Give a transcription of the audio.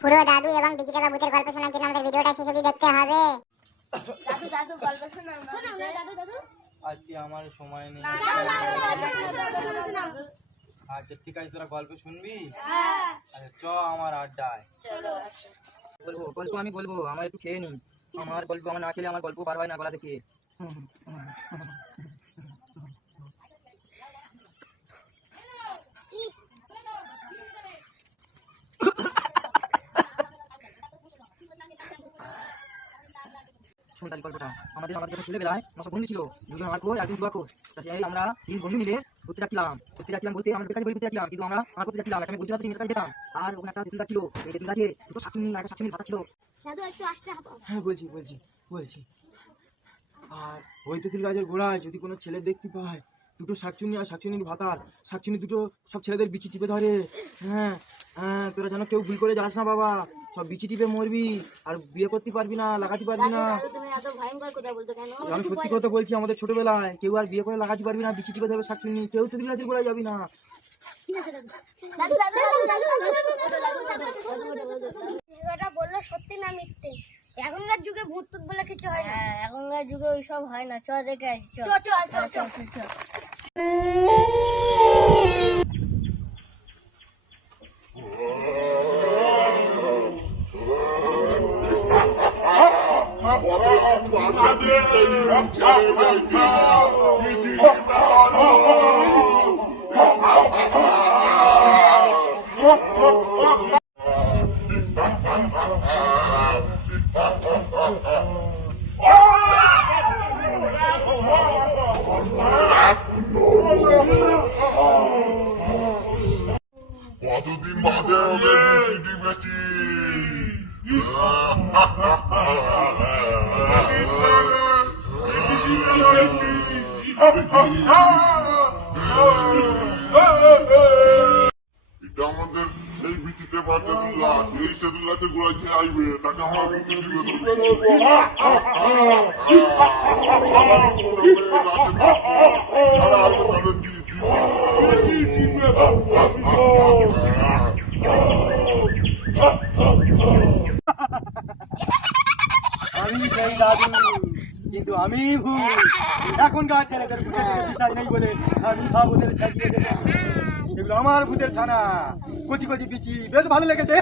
পুরো দাদু এবং বিচিত্রা ভূতের গল্প শোনার জন্য আমাদের ভিডিওটা শেষ অবধি দেখতে হবে। দাদু দাদু গল্প শোনাও না দাদু দাদু। আজকে আমার সময় নেই। আচ্ছা ঠিক আছে, তোরা গল্প শুনবি? আচ্ছা চ আমার আড্ডায়। বলবো গল্প আমি বলবো, আমার একটু খেয়ে নি। আমার গল্প আমার না খেলে আমার গল্প বার হয় না গলা থেকে। শোন তাহলে গল্পটা। আমাদের যখন ছেলেবেলায় আমার সব বন্ধু ছিল, দুজন আমার খোর একজন জুয়া খোর। তাই আমরা 3 বন্ধু মিলে ঘুরতে যাচ্ছিলাম বলতে আমরা বেকারি ঘুরতে যাচ্ছিলাম, কিন্তু আমরা আমার করতে যাচ্ছিলাম। আমি গুজরাট থেকে যেতাম, আর ওখানে একটা তেঁতুল গাছ ছিল। এই তেঁতুল গাছে দুটো শাকচুন্নি আর একটা শাকচুন্নির পাতা ছিল। দাদু একটু আসতে হবে। হ্যাঁ বলছি। আর ওই তেঁতুল গাছের গোড়ায় যদি কোনো ছেলে দেখতে পায়, দুটো শাকচুন্নি আর শাকচুন্নির ভাতার, শাকচুন্নি দুটো সব ছেলেদের বিচি টিপে ধরে। হ্যাঁ হ্যাঁ, তোরা যেন কেউ ভুল করে যাস না বাবা, সব বিচি টিপে মরবি আর বিয়ে করতে পারবি না, লাগাতে পারবি না। তুমি এত ভয়ঙ্কর কথা বলছো কেন? আমি সত্যি কথা বলছি, আমাদের ছোটবেলায় কেউ আর বিয়ে করে লাগাতে পারবি না, বিচি টিপে ধরবে শাকচুন্নি, কেউ তেঁতুল গাছের গোড়ায় যাবি না। দাদু দাদু এটা বললো সত্যি না মিথ্যে? এখনকার যুগে ভূত টুত বলে কিছু হয় না। এখনকার যুগে ওইসব হয় না। চ দেখে আসি। চ। কতদিন বাদে ওদের বিচিটি বেচি। এটা আমাদের সেই বিচিতে বা তেঁতুল গাছ, এই তেঁতুল গাছের গোড়ায় যে আসবে তাকে আমরা বিচি দিবে আমি সেই দাদু, কিন্তু আমি ভুল। এখনকার ছেলেদের বিশ্বাস নেই বলে আমি সব ওদের সাজিয়ে দেবো। এগুলো আমার ভূতের ছানা, কচি কচি বিচি, বেশ ভালো লেগেছে।